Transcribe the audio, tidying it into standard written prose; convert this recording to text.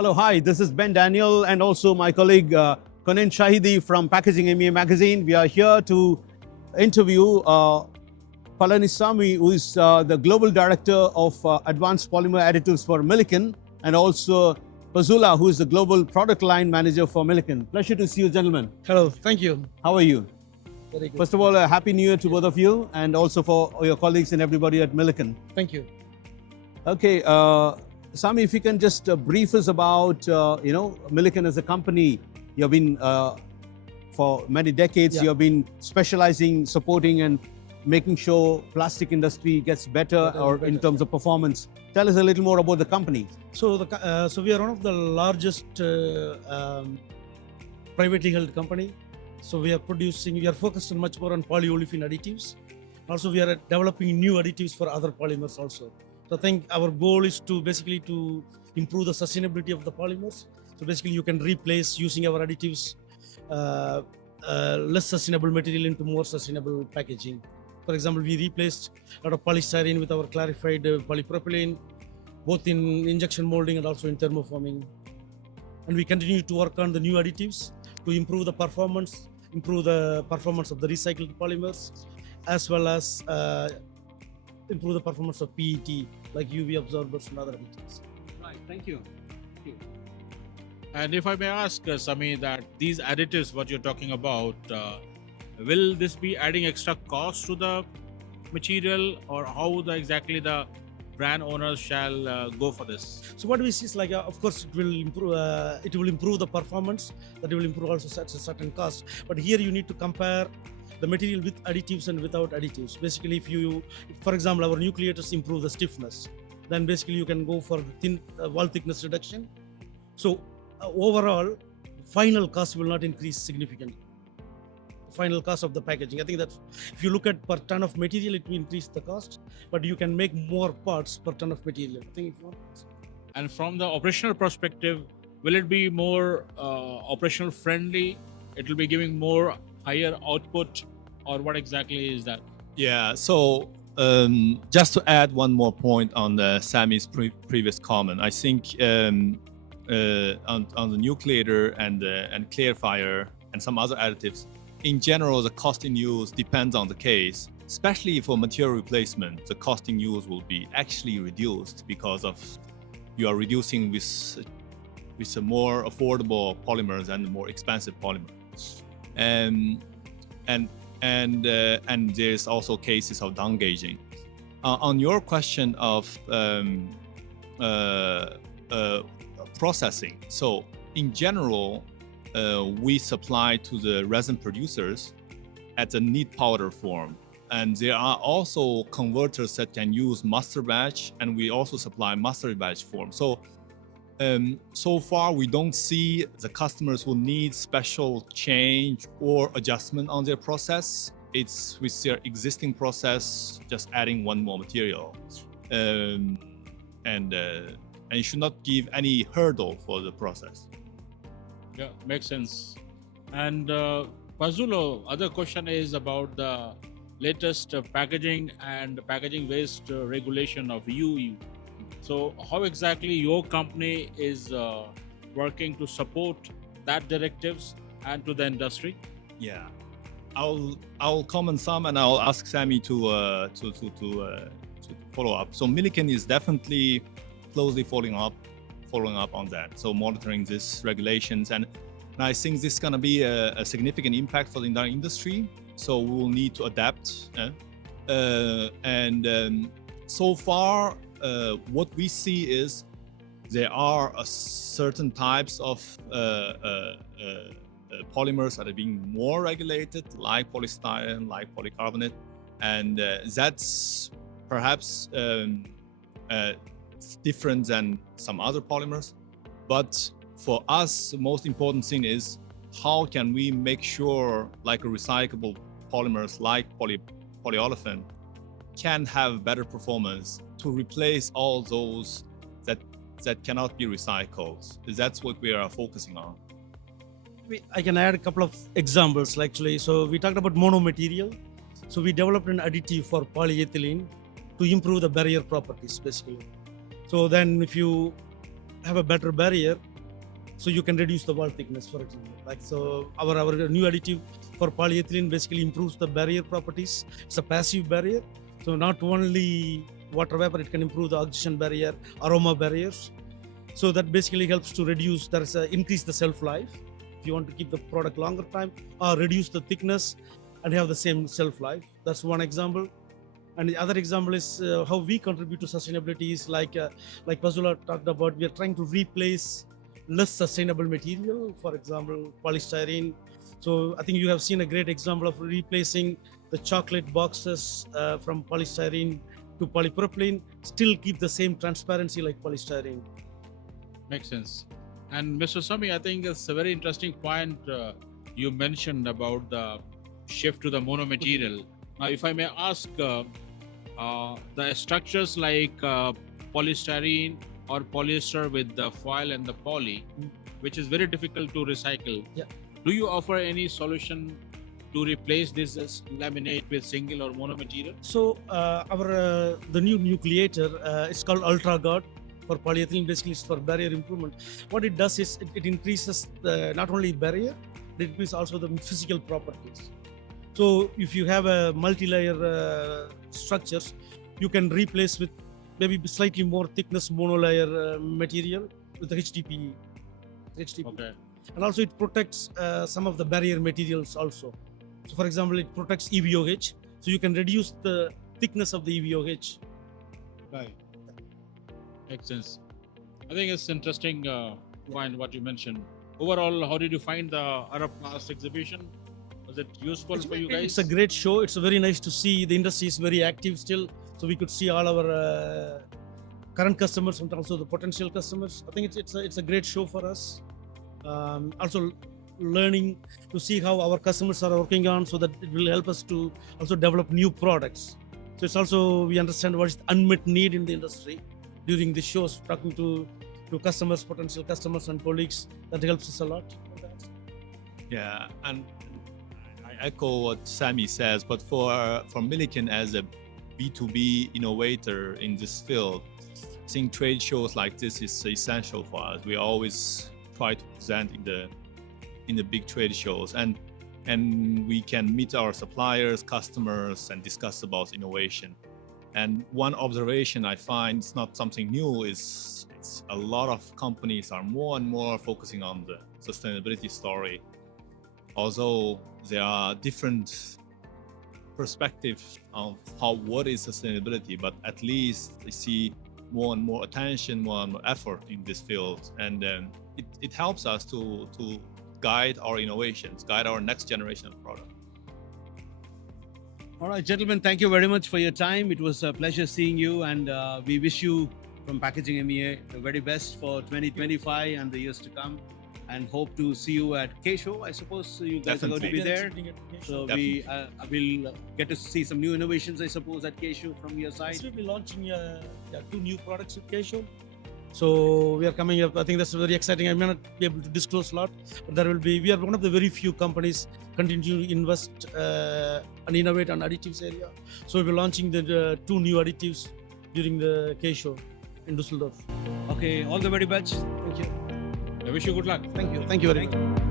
Hello, hi, this is Ben Daniel and also my colleague Konen Shahidi from Packaging MEA Magazine. We are here to interview Palanisami, who is the Global Director of Advanced Polymer Additives for Milliken, and also Pazula, who is the Global Product Line Manager for Milliken. Pleasure to see you, gentlemen. Hello, thank you. How are you? Very good. First of all, a Happy New Year to both of you, and also for your colleagues and everybody at Milliken. Thank you. Okay, Sami, if you can just brief us about, Milliken as a company. You've been, for many decades, you've been specializing, supporting and making sure plastic industry gets better in terms of performance. Tell us a little more about the company. So, we are one of the largest privately held company. So we are focused much more on polyolefin additives. Also, we are developing new additives for other polymers also. So I think our goal is to basically improve the sustainability of the polymers. So basically you can replace using our additives less sustainable material into more sustainable packaging. For example, we replaced a lot of polystyrene with our clarified polypropylene, both in injection molding and also in thermoforming. And we continue to work on the new additives to improve the performance of the recycled polymers, as well as improve the performance of PET, like UV absorbers and other additives. Right, thank you. And if I may ask, Sami, that these additives, what you're talking about, will this be adding extra cost to the material, or how exactly the brand owners shall go for this? So what we see is like, of course, it will improve the performance. That will improve also at a certain cost. But here you need to compare the material with additives and without additives. Basically, for example, our nucleators improve the stiffness, then basically you can go for thin wall thickness reduction. So overall, final cost will not increase significantly. Final cost of the packaging. I think that if you look at per ton of material, it will increase the cost, but you can make more parts per ton of material. I think. And from the operational perspective, will it be more operational friendly? It will be giving more higher output, or what exactly is that? Yeah, so just to add one more point on Sami's previous comment, I think on the nucleator and clarifier and some other additives, in general, the cost in use depends on the case. Especially for material replacement, the cost in use will be actually reduced because of you are reducing with a more affordable polymers and more expensive polymers. And there's also cases of down gauging. On your question of processing, so in general, we supply to the resin producers at a neat powder form, and there are also converters that can use master batch, and we also supply master batch form. So far, we don't see the customers who need special change or adjustment on their process. It's with their existing process, just adding one more material. And it should not give any hurdle for the process. Yeah, makes sense. And Pazula, other question is about the latest packaging and packaging waste regulation of EU. So how exactly your company is working to support that directives and to the industry? Yeah, I'll comment some, and I'll ask Sami to follow up. So Milliken is definitely closely following up on that. So monitoring these regulations, and I think this is going to be a significant impact for the entire industry. So we will need to adapt. So far, what we see is there are certain types of polymers that are being more regulated, like polystyrene, like polycarbonate, and that's perhaps different than some other polymers. But for us, the most important thing is how can we make sure like a recyclable polymers like polyolefin can have better performance to replace all those that cannot be recycled. That's what we are focusing on. I can add a couple of examples actually. So we talked about monomaterial. So we developed an additive for polyethylene to improve the barrier properties basically. So then if you have a better barrier, so you can reduce the wall thickness, for example. Like so, our new additive for polyethylene basically improves the barrier properties. It's a passive barrier, so not only water vapor, it can improve the oxygen barrier, aroma barriers. So that basically helps to reduce, increase the shelf life. If you want to keep the product longer time, or reduce the thickness and have the same shelf life. That's one example. And the other example is how we contribute to sustainability is like Pazula talked about, we are trying to replace less sustainable material, for example, polystyrene. So I think you have seen a great example of replacing the chocolate boxes from polystyrene to polypropylene, still keep the same transparency like polystyrene. Makes sense. And Mr. Sami, I think it's a very interesting point you mentioned about the shift to the monomaterial. Now, if I may ask, the structures like polystyrene or polyester with the foil and the poly, which is very difficult to recycle. Yeah. Do you offer any solution to replace this laminate with single or monomaterial? So the new nucleator, it's called UltraGuard for polyethylene. Basically, it's for barrier improvement. What it does is it increases not only barrier, but it increases also the physical properties. So if you have a multi-layer structures, you can replace with maybe slightly more thickness monolayer material with the HDPE. Okay. And also it protects some of the barrier materials also. So for example, it protects EVOH. So you can reduce the thickness of the EVOH. Right. Makes sense. I think it's interesting point what you mentioned. Overall, how did you find the ArabPlast exhibition? Was it useful for you guys? It's a great show. It's very nice to see. The industry is very active still. So we could see all our current customers and also the potential customers. I think it's a great show for us. Also learning to see how our customers are working on, so that it will help us to also develop new products. So it's also, we understand what is the unmet need in the industry during the shows, talking to customers, potential customers and colleagues. That helps us a lot. Yeah, and I echo what Sami says, but for Milliken as a B2B innovator in this field, I think trade shows like this is essential for us. We always try to present in the big trade shows, and we can meet our suppliers, customers, and discuss about innovation. And one observation I find, it's not something new, is it's a lot of companies are more and more focusing on the sustainability story. Although there are different perspectives of what is sustainability, but at least I see more and more attention, more and more effort in this field, and it helps us to guide our innovations, guide our next generation of product. All right, gentlemen, thank you very much for your time. It was a pleasure seeing you, and we wish you from Packaging MEA the very best for 2025 and the years to come, and hope to see you at K-Show. I suppose you guys are going to be there. So we will get to see some new innovations, I suppose, at K-Show from your side. We'll be launching 2 new products at K-Show. So we are coming up. I think that's very exciting. I may not be able to disclose a lot, but we are one of the very few companies continue to invest and innovate on additives area. So we'll be launching the 2 new additives during the K-Show in Düsseldorf. Okay, all the very best. Thank you. I wish you good luck. Thank you. Thank you very much.